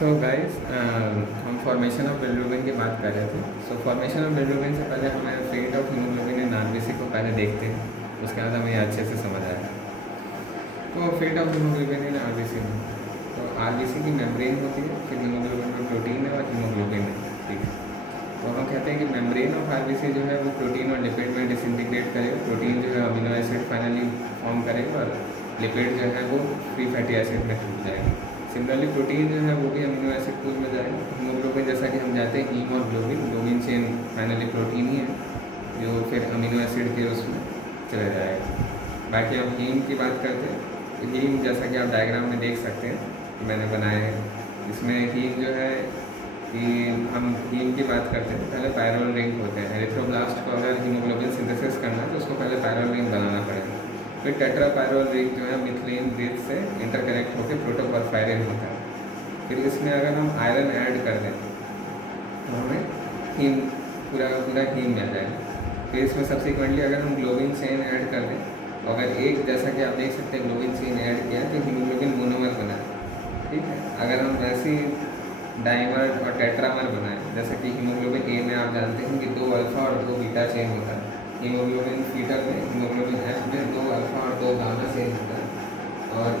So guys हम formation of bilirubin की बात कर रहे थे। सो फॉर्मेशन ऑफ बिलिरुबिन से पहले हमें fate of haemoglobin in RBC को पहले देखते हैं, उसके बाद हमें अच्छे से समझ आएगा। तो fate of haemoglobin in RBC में, तो आरबीसी की मेम्ब्रेन होती है, फिर हीमोग्लोबिन में प्रोटीन है और हीमोग्लोबिन है, ठीक है। तो हम कहते हैं कि मेम्ब्रेन ऑफ आरबीसी जो है वो प्रोटीन और लिपिड में डिसइंटीग्रेट करेगा। प्रोटीन जो है अमीनो एसिड फाइनली फॉर्म करेगा और लिपिड जो है वो फ्री फैटी एसिड में छूट जाएगा। सिमिलरली प्रोटीन जो है वो भी अमीनो एसिड पूल में जाएगा। हीमोग्लोबिन जैसा कि हम जानते हैं हीम और ग्लोबिन चेन फाइनली प्रोटीन ही है जो फिर अमीनो एसिड के उसमें चले जाएगा। बाकी अब हीम की बात करते हैं, तो हीम जैसा कि आप डायग्राम में देख सकते हैं मैंने बनाया है। इसमें हीम जो है कि हम हीम की बात करते हैं, पहले पायरोल रिंग होते हैं। एरिथ्रोब्लास्ट को अगर हीमोग्लोबिन सिंथेसिस करना है तो उसको पहले पायरोल रिंग बनाना पड़ेगा। फिर टेट्रापायरोल रिंग जो है मिथिलीन ब्रिज से इंटरकनेक्ट होकर प्रोटोपॉर्फायरिन होता है। फिर इसमें अगर हम आयरन ऐड कर दें तो हमें हीम पूरा हीम मिल जाएगा। फिर इसमें सब्सिक्वेंटली अगर हम ग्लोबिन चेन ऐड कर दें, अगर एक जैसा कि आप देख सकते हैं ग्लोबिन चेन ऐड किया तो हीमोग्लोबिन मोनोमर बना है, ठीक है। अगर हम ऐसी डाइमर और टेट्रामर बनाएं, जैसा कि हीमोग्लोबिन ए में आप जानते हैं कि 2 अल्फा और 2 बीटा चेन होता है। हीमोग्लोबिन फीटल में, हीमोग्लोबिन एफ में 2 अल्फा और 2 गामा चेन होता है, और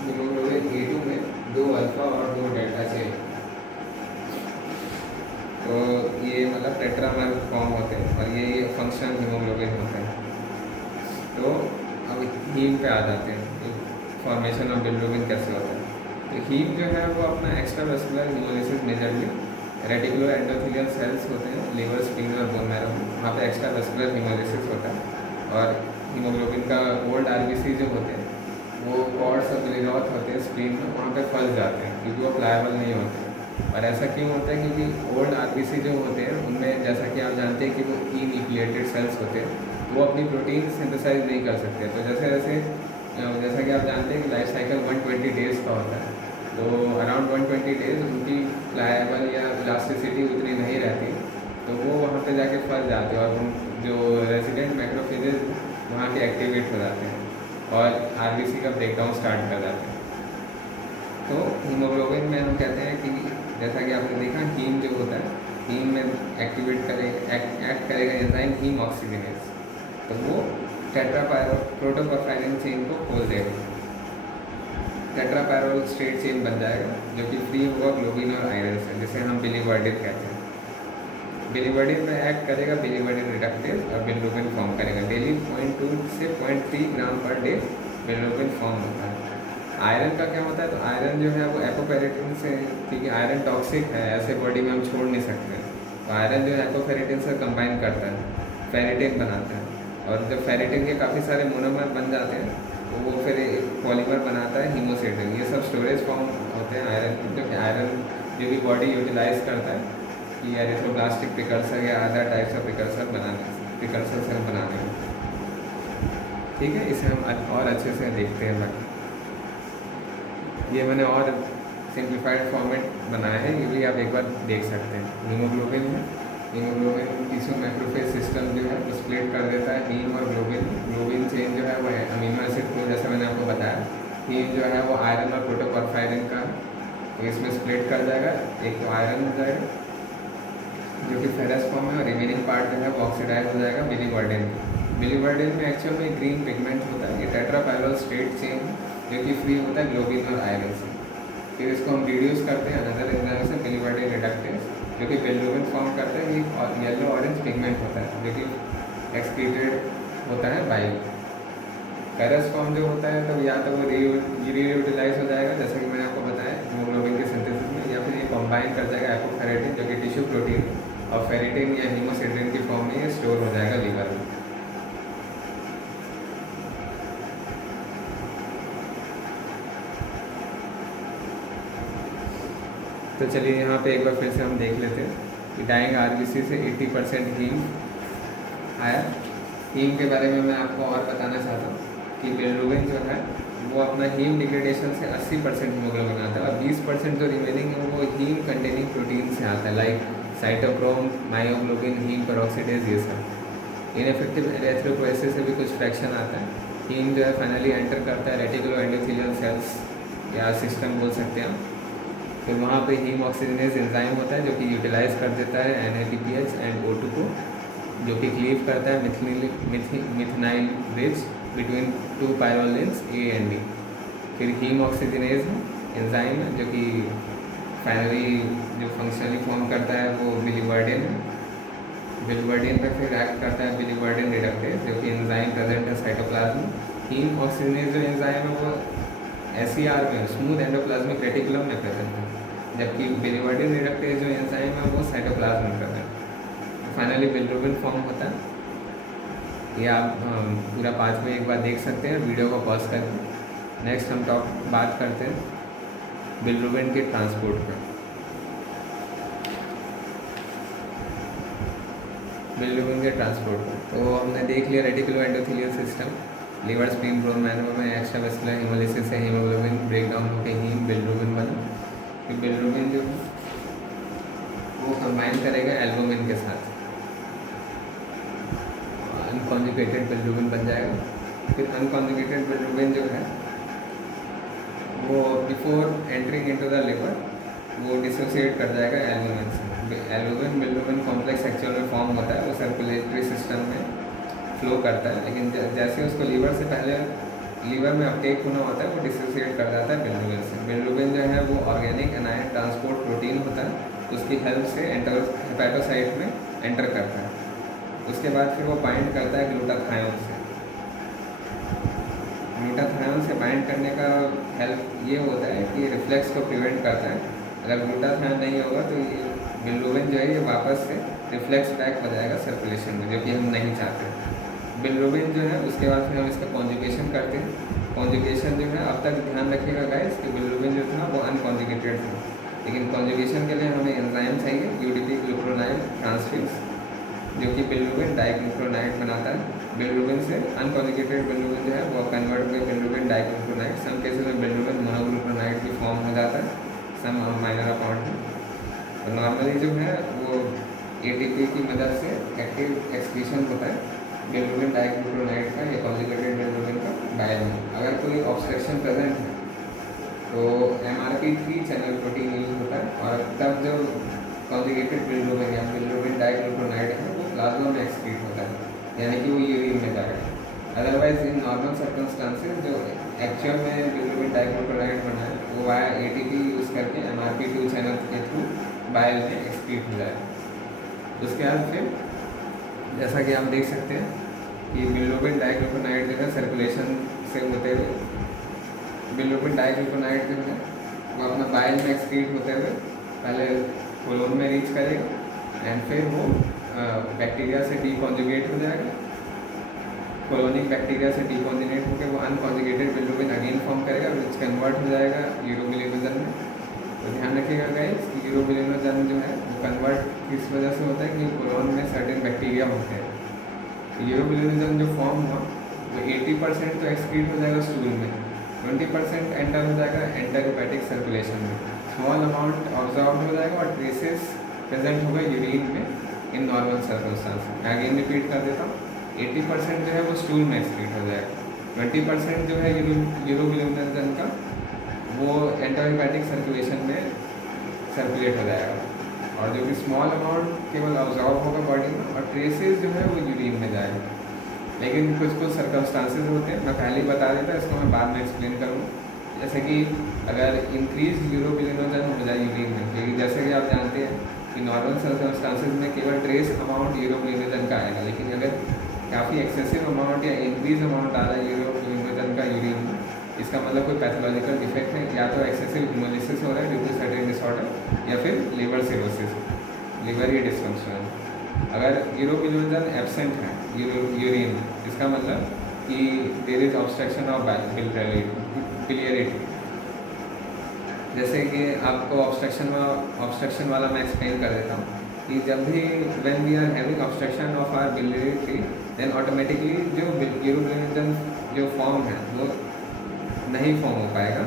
हीमोग्लोबिन ए2 में 2 अल्फा और 2 डेल्टा चेन। तो ये मतलब टेट्रामर फॉर्म होते हैं और ये फंक्शनल हीमोग्लोबिन होते हैं। तो अब हीम पे आ जाते हैं, फॉर्मेशन ऑफ बिलिरुबिन कैसे होता है। तो हीम जो है वो अपना extra vascular haemolysis majorly reticular endothelial cells होते हैं लिवर, स्प्लीन और बोन मैरो में, वहाँ पे एक्स्ट्रा वेस्कुलर हीमोलिसिस होता है। और हीमोग्लोबिन का ओल्ड आरबीसी जो होते हैं वो कॉर्ड्स और ग्लिरॉथ होते हैं स्प्लीन में, वहाँ पे फंस जाते हैं क्योंकि वो प्लायबल नहीं होते। और ऐसा क्यों होता है क्योंकि ओल्ड आरबीसी जो होते हैं उनमें जैसा कि आप जानते हैं कि वो ई न्यूक्लिएटेड सेल्स होते हैं, वो अपनी प्रोटीन सिंथेसाइज नहीं कर सकते। तो जैसा कि आप जानते हैं कि लाइफ साइकिल 120 डेज़ का होता है, तो अराउंड 120 डेज़ उनकी प्लायबल या इलास्टिसिटी उतनी नहीं रहती, तो वो वहाँ पे जाके फंस जाते हैं और उन जो रेजिडेंट मैक्रोफेजेस वहाँ के एक्टिवेट हो जाते हैं और आरबीसी का ब्रेकडाउन स्टार्ट कर जाते हैं। तो हीमोग्लोबिन में हम कहते हैं कि जैसा कि आपने देखा हीम जो होता है, हीम में एक्ट करेगा एंजाइम हीम ऑक्सीजनेज, तो वो प्रोटोपॉर्फायरिन चेन को खोल देगा। टेट्रापायरोल स्ट्रेट चेन बन जाएगा जो कि फ्री होगा ग्लोबिन और आयरन से, जिसे हम बिलिवर्डिन कहते हैं। बिलिवर्डिन में एक्ट करेगा बिलिवर्डिन रिडक्टेज और बिलिरुबिन फॉर्म करेगा। डेली 0.2 से 0.3 ग्राम पर डे बिलिरुबिन फॉर्म होता है। आयरन का क्या होता है, तो आयरन जो है वो एपोफेरेटिन से, क्योंकि आयरन टॉक्सिक है, ऐसे बॉडी में हम छोड़ नहीं सकते, तो आयरन जो है एपोफेरेटिन से कंबाइन करता है, फेरेटिन बनाता है, और जब फेरेटिन के काफ़ी सारे मोनोमर बन जाते हैं तो वो फिर एक पॉलीमर बनाता है हीमोसिडेन। ये सब स्टोरेज फॉर्म होते हैं आयरन, जो कि आयरन जो भी बॉडी यूटिलाइज करता है कि एरिथ्रोब्लास्टिक प्रिकर्सर या other types of precursor cell बनाने में, ठीक है। इसे हम और अच्छे से देखते हैं। बाकी ये मैंने और सिंप्लीफाइड फॉर्मेट बनाया है, ये भी आप एक बार देख सकते हैं। हीमोग्लोबिन है, हीमोग्लोबिन टिश्यू मैक्रोफेज सिस्टम जो है वो स्प्लिट कर देता है हीम और ग्लोबिन चेन जो है वो अमीनो एसिड को, जैसे मैंने आपको बताया, हीम जो है वो आयरन और प्रोटोपॉर्फायरिन का, तो इसमें स्प्लिट कर जाएगा। एक तो आयरन हो जाएगा जो कि फेरस फॉर्म है, और रिमेनिंग पार्ट जो है वो ऑक्सीडाइज हो जाएगा बिलिवर्डिन। बिलिवर्डिन में एक्चुअल में ग्रीन पिगमेंट होता है, ये टेट्रापायरोल स्ट्रेट चेन जो कि फ्री होता है ग्लोबिन और आयरन से। फिर इसको हम रिड्यूस करते हैं अनदर एंजाइम से बिलिवर्डिन रिडक्टेज, जो कि बिलिरुबिन फॉर्म करता है। ये येलो ऑरेंज पिगमेंट होता है जो कि एक्सक्रीटेड होता है बाइल। फेरस फॉर्म जो होता है तो या तो वो रीयूटिलाइज हो जाएगा जैसे कि मैंने आपको बताया हीमोग्लोबिन के सिंथेसिस में, या फिर ये कंबाइन कर जाएगा एपोफेरेटिन जो कि टिश्यू प्रोटीन, और फेरेटिन या हीमोसिडेन की फॉर्म में ये स्टोर हो जाएगा लीवर में। तो चलिए यहाँ पे एक बार फिर से हम देख लेते हैं कि डाइंग आरबीसी से 80% हीम आया। हीम के बारे में मैं आपको और बताना चाहता हूँ कि बिलिरुबिन जो है वो अपना हीम डिग्रेडेशन से 80% हीमोग्लोबिन आता है, और 20% जो रिमेनिंग है वो हीम कंटेनिंग प्रोटीन से आता है, like cytochrome, myoglobin, heme peroxidase, ये सब। इनएफेक्टिव एरिथ्रोपोएसिस से भी कुछ फ्रैक्शन आता है। हीम जो है फाइनली एंटर करता है रेटिकुलो एंडोथेलियल सेल्स या सिस्टम बोल सकते हैं, फिर वहाँ पे हीम ऑक्सीजनेज एंजाइम होता है जो कि यूटिलाइज कर देता है NADPH एंड O2 को, जो कि क्लीव करता है methenyl bridge between 2 pyrrolines A and D। फिर हीम ऑक्सीजनेज एंजाइम है जो कि फाइनली जो फंक्शनली फॉर्म करता है वो बिलीवर्डिन है। बिलीवर्डिन पे फिर एक्ट करता है बिलीवर्डिन रिडक्टेज जो कि एंजाइम प्रेजेंट है साइटोप्लाज्म। हीम ऑक्सीजनेज जो एंजाइम है वो SER में स्मूथ एंडोप्लाज्मिक रेटिकुलम में प्रेजेंट है, जबकि बिलीवर्डिन रिडक्टेज जो एंजाइम है वो साइटोप्लाज्म में प्रेजेंट है। फाइनली बिलिरुबिन फॉर्म होता है। ये आप पूरा पाथवे एक बार देख सकते हैं वीडियो को पॉज करके। नेक्स्ट हम बात करते हैं बिलिरुबिन के ट्रांसपोर्ट पर। बिलिरुबिन के ट्रांसपोर्ट पर तो हमने देख लिया reticulo endothelial system, liver spleen bone marrow में एक्स्ट्रावेस्कुलर हेमोलिसिस से हीमोग्लोबिन ब्रेक डाउन होकर हीम बिलिरुबिन बना। फिर बिलिरुबिन जो वो कंबाइन करेगा एल्बुमिन के साथ, अनकॉन्जुगेटेड बिलिरुबिन बन जाएगा। फिर अनकॉन्जुगेटेड बिलिरुबिन जो है वो before entering into the liver वो डिसोसिएट कर जाएगा एल्बुमिन से। एल्बुमिन बिलिरुबिन कॉम्प्लेक्स एक्चुअल में फॉर्म होता है, वो सर्कुलेटरी सिस्टम में फ्लो करता है, लेकिन जैसे उसको लीवर से पहले लीवर में अपटेक होना होता है वो डिसोसिएट कर जाता है बिलिरुबिन से। बिलिरुबिन जो है वो ऑर्गेनिक एनायन ट्रांसपोर्ट प्रोटीन होता है, उसकी हेल्प से हेपेटोसाइट में एंटर करता है। उसके बाद फिर वो बाइंड करता है ग्लूटाथायोन से। ग्लूटाथायोन से बाइंड करने का हेल्प ये होता है कि रिफ्लेक्स को प्रिवेंट करता है। अगर ग्लूटाथायोन नहीं होगा तो ये बिलिरुबिन जो है ये वापस से रिफ्लेक्स बैक हो जाएगा सर्कुलेशन में, जो कि हम नहीं चाहते। बिलिरुबिन जो है उसके बाद फिर हम इसका कॉन्जुगेशन करते हैं। कॉन्जुगेशन जो है अब तक ध्यान रखिएगा गाइस कि बिलिरुबिन जो था वो अनकॉन्जुगेटेड था, लेकिन कॉन्जुगेशन के लिए हमें एंजाइम चाहिए UDP ग्लूक्रोनाइड ट्रांसफेज, जो कि बिलिरुबिन डाइग्लूक्रोनाइड बनाता है। बिलिरुबिन से अनकॉन्जुगेटेड बिलिरुबिन जो है वो कन्वर्ट होकर बिलिरुबिन डाइग्लूक्रोनाइड, सम केसेस में बिलिरुबिन मोनोग्लूक्रोनाइड भी फॉर्म हो जाता है सम माइनर अमाउंट में। तो नॉर्मली जो है वो ATP की मदद से एक्टिव एक्सक्रीशन होता है बिलिरुबिन डाइग्लूक्रोनाइड का या कॉन्जुगेटेड बिलिरुबिन का बाइल में। अगर कोई ऑब्स्ट्रक्शन प्रेजेंट है तो MRP3 चैनल प्रोटीन यूज होता है, और तब जो कॉन्जुगेटेड बिलिरुबिन या बिलिरुबिन डाइग्लूक्रोनाइड है वो प्लाज्मा में एक्सक्रीट होता है, यानी कि वो यूरिन में जाएगा। अदरवाइज इन नॉर्मल सर्कमस्टांसेस जो एक्चुअल में बिलिरुबिन डाइग्लूक्रोनाइड बना है वो वाया ATP यूज़ करके MRP2 चैनल के थ्रू बाइल में एक्सक्रीट हो जाएगा। उसके बाद फिर जैसा कि आप देख सकते हैं कि बिलिरुबिन डाइग्लूक्रोनाइड जो है सर्कुलेशन से होते हुए बिलिरुबिन डाइग्लूक्रोनाइड जो है वो अपना बाइल में एक्सक्रीट होते हुए पहले कोलोन में रीच करेगा एंड फिर वो बैक्टीरिया से डीकॉन्जुगेट हो जाएगा। कोलोनिक बैक्टीरिया से डीकॉन्जुगेट होकर वो अनकॉन्जुगेटेड बिलिरुबिन अगेन फॉर्म करेगा, विच कन्वर्ट हो जाएगा यूरोबिलिनोजन में। तो ध्यान रखिएगा गाइस कि यूरोबिलिनोजन जो है वो कन्वर्ट किस वजह से होता है कि कोलोन में सर्टेन बैक्टीरिया होते हैं। यूरोबिलिनोजन जो फॉर्म हुआ वो 80% तो एक्सक्रीट हो जाएगा स्टूल में, 20% एंटर हो जाएगा एंटेरोपैथिक सर्कुलेशन में, स्मॉल अमाउंट ऑब्जॉर्व हो जाएगा और ट्रेसेस प्रेजेंट होगा यूरिन में इन नॉर्मल सर्कमस्टांस। मैं अगेन रिपीट कर देता हूँ, 80% जो है वो स्टूल में एक्सक्रीट हो जाएगा, 20% जो है यूरोबिलिनोजन का वो एंटेरोपैथिक सर्कुलेशन में सर्कुलेट हो जाएगा, और जो कि स्मॉल अमाउंट केवल ऑब्जॉर्व होगा बॉडी में और ट्रेसेस जो है वो यूरिन में जाएगा। लेकिन कुछ सर्कमस्टांसेस होते हैं, मैं पहले ही बता देता, इसको मैं बाद में एक्सप्लेन करूँगा। जैसे कि अगर इंक्रीज यूरोबिलिनोजन हो जाए यूरिन में, क्योंकि जैसे कि आप जानते हैं कि नॉर्मल सर्कमस्टांसेस में केवल ट्रेस अमाउंट यूरोबिलिनोजन का आएगा, लेकिन अगर काफ़ी एक्सेसिव अमाउंट या इंक्रीज अमाउंट आ रहा है यूरोबिलिनोजन का यूरिन में, इसका मतलब कोई पैथोलॉजिकल डिफेक्ट है, या तो एक्सेसिव हिमोलिसिस हो रहा है ड्यू टू सर्टेन डिसऑर्डर या फिर लिवर सिरोसिस, लिवर ही डिस्फंक्शन। अगर यूरोबिलिनोजन एब्सेंट है यूरिन, इसका मतलब कि देयर इज ऑब्स्ट्रक्शन ऑफ बिलियरिटी। जैसे कि आपको ऑब्स्ट्रक्शन वाला मैं एक्सप्लेन कर देता हूँ कि जब भी when we are having obstruction of our biliary then automatically जो यूरोबिलिनोजन जो फॉर्म है वो नहीं फॉर्म हो पाएगा,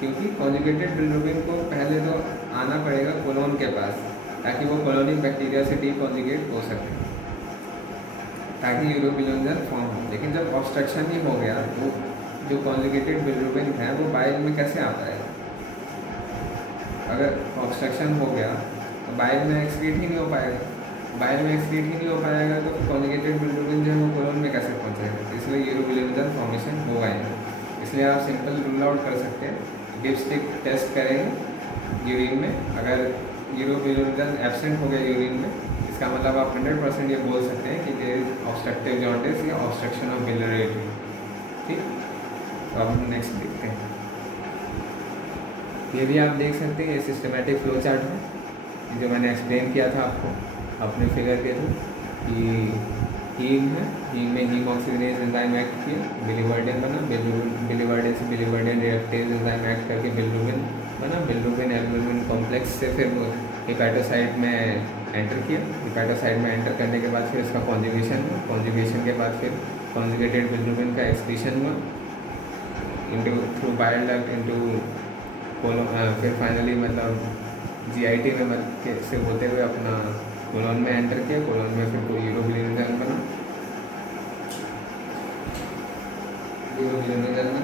क्योंकि कॉन्जुगेटेड बिलिरुबिन को पहले तो आना पड़ेगा कोलोन के पास ताकि वो कोलोनिक बैक्टीरिया से डीकॉन्जुगेट हो सके ताकि यूरोबिलिनोजन फॉर्म हो। लेकिन जब ऑब्स्ट्रक्शन ही हो गया वो जो कॉन्जुगेटेड बिलिरुबिन है वो बाइल में कैसे आता है? अगर ऑब्स्ट्रक्शन हो गया तो बाइल में एक्सक्रीट ही नहीं हो पाएगा, बाइल में एक्सक्रीट ही नहीं हो पाएगा तो कॉन्जुगेटेड बिलिरुबिन जो है वो कोलन में कैसे पहुँचेगा, तो इसलिए यूरोबिलिरुबिन फॉर्मेशन होगा ही नहीं। इसलिए आप सिंपल रूल आउट कर सकते हैं, डिपस्टिक टेस्ट करेंगे यूरिन में, अगर यूरोबिलिरुबिन एब्सेंट हो गया यूरिन में, इसका मतलब आप 100% ये बोल सकते हैं कि देयर इज ऑब्स्ट्रक्टिव जॉन्डिस या ऑब्स्ट्रक्शन ऑफ बिलियरी ट्री। ठीक, तो अब हम नेक्स्ट देखते हैं। ये भी आप देख सकते हैं, ये सिस्टमेटिक फ्लो चार्ट है जो मैंने एक्सप्लेन किया था आपको अपने फिगर के थ्रू कि हीम है, हीम में हीम ऑक्सीजनेज एंजाइम एक्ट किया, बिलिवर्डिन बना, बिलिवर्डिन से बिलिवर्डिन रिएक्टेज एंजाइम एक्ट करके बिलिरुबिन बना, बिलिरुबिन एल्बुमिन कॉम्प्लेक्स से फिर हेपेटोसाइट में एंटर किया, हेपेटोसाइट में एंटर करने के बाद फिर इसका कॉन्जुगेशन हुआ, कॉन्जुगेशन के बाद फिर कॉन्जुगेटेड बिलिरुबिन का एक्सक्रीशन हुआ into through bile duct into colon, फिर फाइनली मतलब जीआईटी में से होते हुए अपना कोलोन में एंटर किया, कोलोन में फिर कोई यूरोबिलिरुबिन बना, यूरोबिलिरुबिन बना